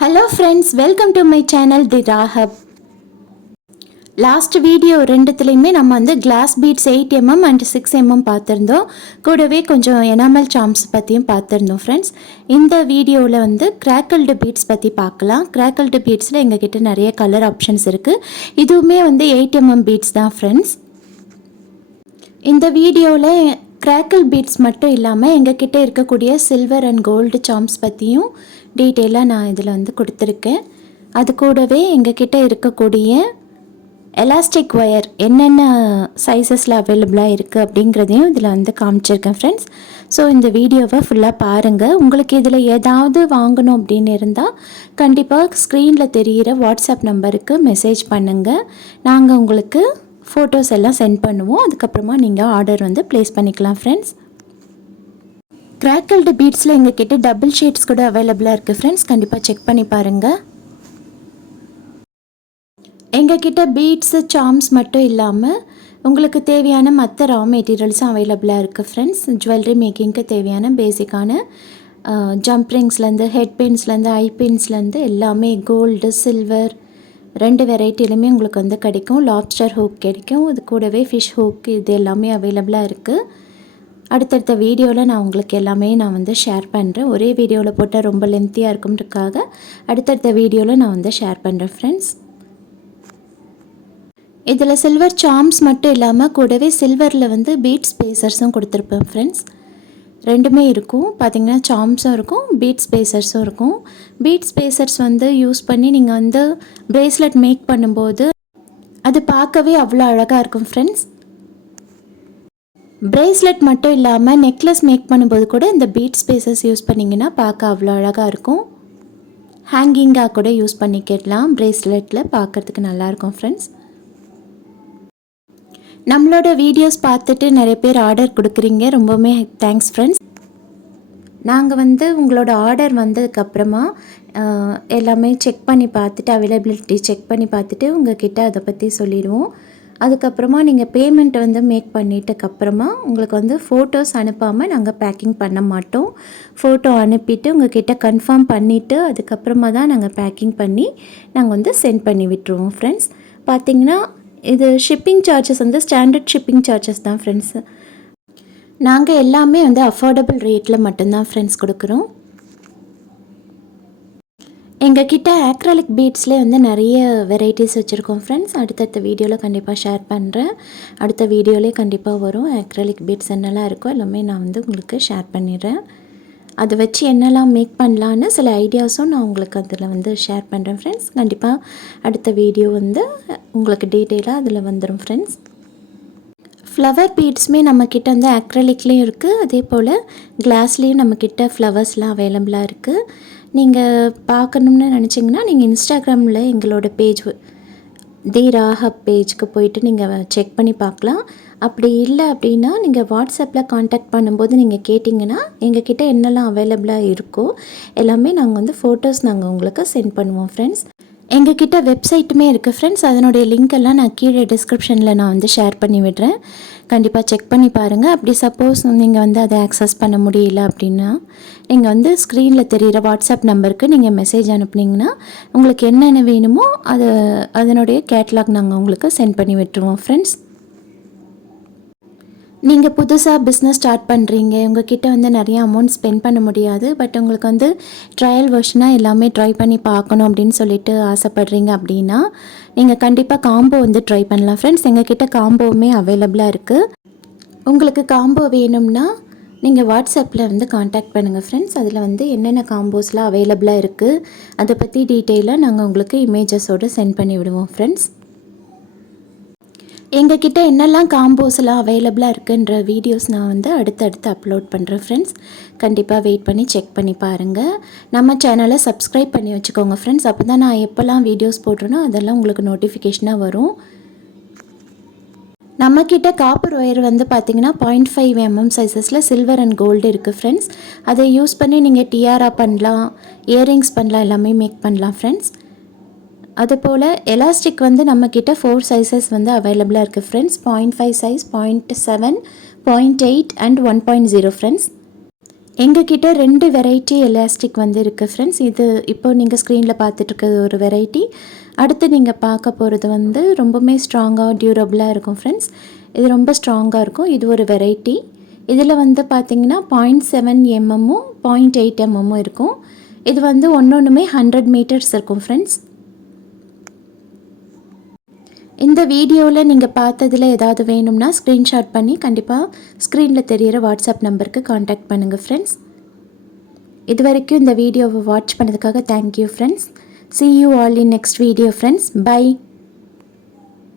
Hello friends, welcome to my channel The Rahab. Last video ரெண்டுத்துலேயுமே நம்ம வந்து class beads 8mm and 6mm பார்த்துருந்தோம். கூடவே கொஞ்சம் எனாமல் சாம்ஸ் பற்றியும் பார்த்துருந்தோம் ஃப்ரெண்ட்ஸ். இந்த வீடியோவில் வந்து கிராக்கல்டு பீட்ஸ் பற்றி பார்க்கலாம். கிராக்கல்டு பீட்ஸில் எங்ககிட்ட நிறைய கலர் ஆப்ஷன்ஸ் இருக்குது. இதுவுமே வந்து 8mm பீட்ஸ் தான் ஃப்ரெண்ட்ஸ். இந்த வீடியோவில் கிராக்கல் பீட்ஸ் மட்டும் இல்லாமல் எங்ககிட்ட இருக்கக்கூடிய சில்வர் அண்ட் கோல்டு சாம்ஸ் பற்றியும் டீட்டெயிலாக நான் இதில் வந்து கொடுத்துருக்கேன். அது கூடவே எங்ககிட்ட இருக்கக்கூடிய எலாஸ்டிக் ஒயர் என்னென்ன சைஸஸில் அவைலபிளாக இருக்குது அப்படிங்கிறதையும் இதில் வந்து காமிச்சிருக்கேன் ஃப்ரெண்ட்ஸ். ஸோ இந்த வீடியோவை ஃபுல்லாக பாருங்கள். உங்களுக்கு இதில் ஏதாவது வாங்கணும் அப்படின்னு இருந்தால் கண்டிப்பாக ஸ்க்ரீனில் தெரிகிற வாட்ஸ்அப் நம்பருக்கு மெசேஜ் பண்ணுங்கள். நாங்கள் உங்களுக்கு ஃபோட்டோஸ் எல்லாம் சென்ட் பண்ணுவோம். அதுக்கப்புறமா நீங்கள் ஆர்டர் வந்து ப்ளேஸ் பண்ணிக்கலாம் ஃப்ரெண்ட்ஸ். கிராக்கல்டு பீட்ஸில் எங்கள் கிட்ட டபுள் ஷேட்ஸ் கூட அவைலபிளாக இருக்குது ஃப்ரெண்ட்ஸ். கண்டிப்பாக செக் பண்ணி பாருங்கள். எங்கள் கிட்ட பீட்ஸு சாம்ஸ் மட்டும் இல்லாமல் உங்களுக்கு தேவையான மற்ற ரா மெட்டீரியல்ஸும் அவைலபிளாக இருக்குது ஃப்ரெண்ட்ஸ். ஜுவல்லரி மேக்கிங்க்கு தேவையான பேசிக்கான ஜம்ப் ரிங்ஸ்லேருந்து ஹெட் பின்ஸ்லேருந்து ஐ பின்ஸ்லேருந்து எல்லாமே கோல்டு சில்வர் ரெண்டு வெரைட்டிலுமே உங்களுக்கு வந்து கிடைக்கும். லாப்ஸ்டர் ஹூக் கிடைக்கும், அது கூடவே ஃபிஷ் ஹூக், இது எல்லாமே அவைலபிளாக இருக்குது. அடுத்தடுத்த வீடியோவில் நான் உங்களுக்கு எல்லாமே நான் வந்து ஷேர் பண்ணுறேன். ஒரே வீடியோவில் போட்டால் ரொம்ப லென்த்தியாக இருக்கும்ன்றதுக்காக அடுத்தடுத்த வீடியோவில் நான் வந்து ஷேர் பண்ணுறேன் ஃப்ரெண்ட்ஸ். இதில் சில்வர் சாம்ஸ் மட்டும் இல்லாமல் கூடவே சில்வரில் வந்து பீட் ஸ்பேசர்ஸும் கொடுத்துருப்பேன் ஃப்ரெண்ட்ஸ். ரெண்டுமே இருக்கும். பார்த்திங்கன்னா சாம்ஸும் இருக்கும், பீட் ஸ்பேசர்ஸும் இருக்கும். பீட் ஸ்பேசர்ஸ் வந்து யூஸ் பண்ணி நீங்கள் வந்து ப்ரேஸ்லெட் மேக் பண்ணும்போது அது பார்க்கவே அவ்வளோ அழகாக இருக்கும் ஃப்ரெண்ட்ஸ். ப்ரேஸ்லெட் மட்டும் இல்லாமல் நெக்லஸ் மேக் பண்ணும்போது கூட இந்த பீட் ஸ்பேசஸ் யூஸ் பண்ணிங்கன்னா பார்க்க அவ்வளோ அழகாக இருக்கும். ஹேங்கிங்காக கூட யூஸ் பண்ணிக்கலாம். ப்ரேஸ்லெட்டில் பார்க்குறதுக்கு நல்லாயிருக்கும் ஃப்ரெண்ட்ஸ். நம்மளோட வீடியோஸ் பார்த்துட்டு நிறைய பேர் ஆர்டர் கொடுக்குறீங்க, ரொம்பவுமே தேங்க்ஸ் ஃப்ரெண்ட்ஸ். நாங்கள் வந்து உங்களோட ஆர்டர் வந்ததுக்கப்புறமா எல்லாமே செக் பண்ணி பார்த்துட்டு அவைலபிலிட்டி செக் பண்ணி பார்த்துட்டு உங்கள்கிட்ட அதை பற்றி சொல்லிடுவோம். அதுக்கப்புறமா நீங்கள் பேமெண்ட் வந்து மேக் பண்ணிட்டதுக்கப்புறமா உங்களுக்கு வந்து ஃபோட்டோஸ் அனுப்பாமல் நாங்கள் பேக்கிங் பண்ண மாட்டோம். ஃபோட்டோ அனுப்பிட்டு உங்கள்கிட்ட கன்ஃபார்ம் பண்ணிவிட்டு அதுக்கப்புறமா தான் நாங்கள் பேக்கிங் பண்ணி நாங்கள் வந்து சென்ட் பண்ணி விட்டுருவோம் ஃப்ரெண்ட்ஸ். பார்த்திங்கன்னா இது ஷிப்பிங் சார்ஜஸ் வந்து ஸ்டாண்டர்ட் ஷிப்பிங் சார்ஜஸ் தான் ஃப்ரெண்ட்ஸ். நாங்கள் எல்லாமே வந்து அஃபோர்டபுள் ரேட்டில் மட்டும்தான் ஃப்ரெண்ட்ஸ் கொடுக்குறோம். எங்கள் கிட்ட ஆக்ரலிக் பீட்ஸ்லேயே வந்து நிறைய வெரைட்டிஸ் வச்சுருக்கோம் ஃப்ரெண்ட்ஸ். அடுத்தடுத்த வீடியோவில் கண்டிப்பாக ஷேர் பண்ணுறேன். அடுத்த வீடியோலேயே கண்டிப்பாக வரும். ஆக்ரலிக் பீட்ஸ் என்னெல்லாம் இருக்கோ எல்லாமே நான் வந்து உங்களுக்கு ஷேர் பண்ணிடுறேன். அதை வச்சு என்னெல்லாம் மேக் பண்ணலான்னு சில ஐடியாஸும் நான் உங்களுக்கு அதில் வந்து ஷேர் பண்ணுறேன் ஃப்ரெண்ட்ஸ். கண்டிப்பாக அடுத்த வீடியோ வந்து உங்களுக்கு டீட்டெயிலாக அதில் வந்துடும் ஃப்ரெண்ட்ஸ். ஃப்ளவர் பீட்ஸுமே நம்மக்கிட்ட வந்து அக்ரலிக்லேயும் இருக்குது, அதே போல் கிளாஸ்லேயும் நம்மக்கிட்ட ஃப்ளவர்ஸ்லாம் அவைலபிளாக இருக்குது. நீங்கள் பார்க்கணுன்னு நினச்சிங்கன்னா நீங்கள் இன்ஸ்டாகிராமில் எங்களோட பேஜ் தி ராஹப் பேஜ்க்கு போயிட்டு நீங்கள் செக் பண்ணி பார்க்கலாம். அப்படி இல்லை அப்படின்னா நீங்கள் வாட்ஸ்அப்பில் காண்டாக்ட் பண்ணும்போது நீங்கள் கேட்டிங்கன்னா எங்ககிட்ட என்னெல்லாம் அவைலபிளாக இருக்கோ எல்லாமே நாங்கள் வந்து ஃபோட்டோஸ் நாங்கள் உங்களுக்கு சென்ட் பண்ணுவோம் ஃப்ரெண்ட்ஸ். எங்ககிட்ட வெப்சைட்டுமே இருக்குது ஃப்ரெண்ட்ஸ். அதனுடைய லிங்க் எல்லாம் நான் கீழே டிஸ்கிரிப்ஷனில் நான் வந்து ஷேர் பண்ணி விடுறேன். கண்டிப்பாக செக் பண்ணி பாருங்கள். அப்படி சப்போஸ் நீங்கள் வந்து அதை ஆக்சஸ் பண்ண முடியல அப்படின்னா நீங்கள் வந்து ஸ்க்ரீனில் தெரிகிற வாட்ஸ்அப் நம்பருக்கு நீங்கள் மெசேஜ் அனுப்புனீங்கன்னா உங்களுக்கு என்னென்ன வேணுமோ அதனுடைய கேட்லாக் நாங்கள் உங்களுக்கு சென்ட் பண்ணி விட்டுருவோம் ஃப்ரெண்ட்ஸ். நீங்கள் புதுசாக பிஸ்னஸ் ஸ்டார்ட் பண்ணுறீங்க, உங்கள்கிட்ட வந்து நிறைய அமௌண்ட் ஸ்பெண்ட் பண்ண முடியாது, பட் உங்களுக்கு வந்து ட்ரையல் வெர்ஷனாக எல்லாமே ட்ரை பண்ணி பார்க்கணும் அப்படின்னு சொல்லிட்டு ஆசைப்பட்றீங்க அப்படின்னா நீங்கள் கண்டிப்பாக காம்போ வந்து ட்ரை பண்ணலாம் ஃப்ரெண்ட்ஸ். எங்ககிட்ட காம்போவுமே அவைலபிளாக இருக்குது. உங்களுக்கு காம்போ வேணும்னா நீங்கள் வாட்ஸ்அப்பில் வந்து காண்டாக்ட் பண்ணுங்கள் ஃப்ரெண்ட்ஸ். அதில் வந்து என்னென்ன காம்போஸ்லாம் அவைலபிளாக இருக்குது அதை பற்றி டீட்டெயிலாக நாங்கள் உங்களுக்கு இமேஜஸோடு சென்ட் பண்ணி விடுவோம் ஃப்ரெண்ட்ஸ். எங்கள் கிட்டே என்னெல்லாம் காம்போஸ்லாம் அவைலபிளாக இருக்குன்ற வீடியோஸ் நான் வந்து அடுத்தடுத்து அப்லோட் பண்ணுறேன் ஃப்ரெண்ட்ஸ். கண்டிப்பாக வெயிட் பண்ணி செக் பண்ணி பாருங்கள். நம்ம சேனலை சப்ஸ்கிரைப் பண்ணி வச்சுக்கோங்க ஃப்ரெண்ட்ஸ். அப்போ தான் நான் எப்போல்லாம் வீடியோஸ் போடுறேனோ அதெல்லாம் உங்களுக்கு நோட்டிஃபிகேஷனாக வரும். நம்மக்கிட்ட காப்பர் ஒயர் வந்து பார்த்திங்கன்னா 0.5mm சைஸஸில் சில்வர் அண்ட் கோல்டு இருக்குது ஃப்ரெண்ட்ஸ். அதை யூஸ் பண்ணி நீங்கள் டியாரா பண்ணலாம், இயரிங்ஸ் பண்ணலாம், எல்லாமே மேக் பண்ணலாம் ஃப்ரெண்ட்ஸ். அதுபோல் எலாஸ்டிக் வந்து நம்மக்கிட்ட 4 சைஸஸ் வந்து அவைலபிளாக இருக்குது ஃப்ரெண்ட்ஸ். 0.5 size, 0.7, 0.8 and 1.0 friends. எங்ககிட்ட 2 வெரைட்டி எலாஸ்டிக் வந்து இருக்குது ஃப்ரெண்ட்ஸ். இது இப்போ நீங்கள் ஸ்க்ரீனில் பார்த்துட்ருக்கிறது ஒரு வெரைட்டி. அடுத்து நீங்கள் பார்க்க போகிறது வந்து ரொம்பவுமே ஸ்ட்ராங்காக டியூரபிளாக இருக்கும் ஃப்ரெண்ட்ஸ். இது ரொம்ப ஸ்ட்ராங்காக இருக்கும். இது ஒரு வெரைட்டி. இதில் வந்து பார்த்திங்கன்னா 0.7 எம்எம்மும் 0.8 எம்எம்மும் இருக்கும். இது வந்து ஒன்றுமே 100 மீட்டர்ஸ் இருக்கும் ஃப்ரெண்ட்ஸ். இந்த வீடியோவில் நீங்கள் பார்த்ததில் ஏதாவது வேணும்னா ஸ்க்ரீன்ஷாட் பண்ணி கண்டிப்பாக ஸ்க்ரீனில் தெரிகிற வாட்ஸ்அப் நம்பருக்கு காண்டாக்ட் பண்ணுங்கள் ஃப்ரெண்ட்ஸ். இது வரைக்கும் இந்த வீடியோவை வாட்ச் பண்ணதுக்காக thank you friends. See you all in next video friends. Bye.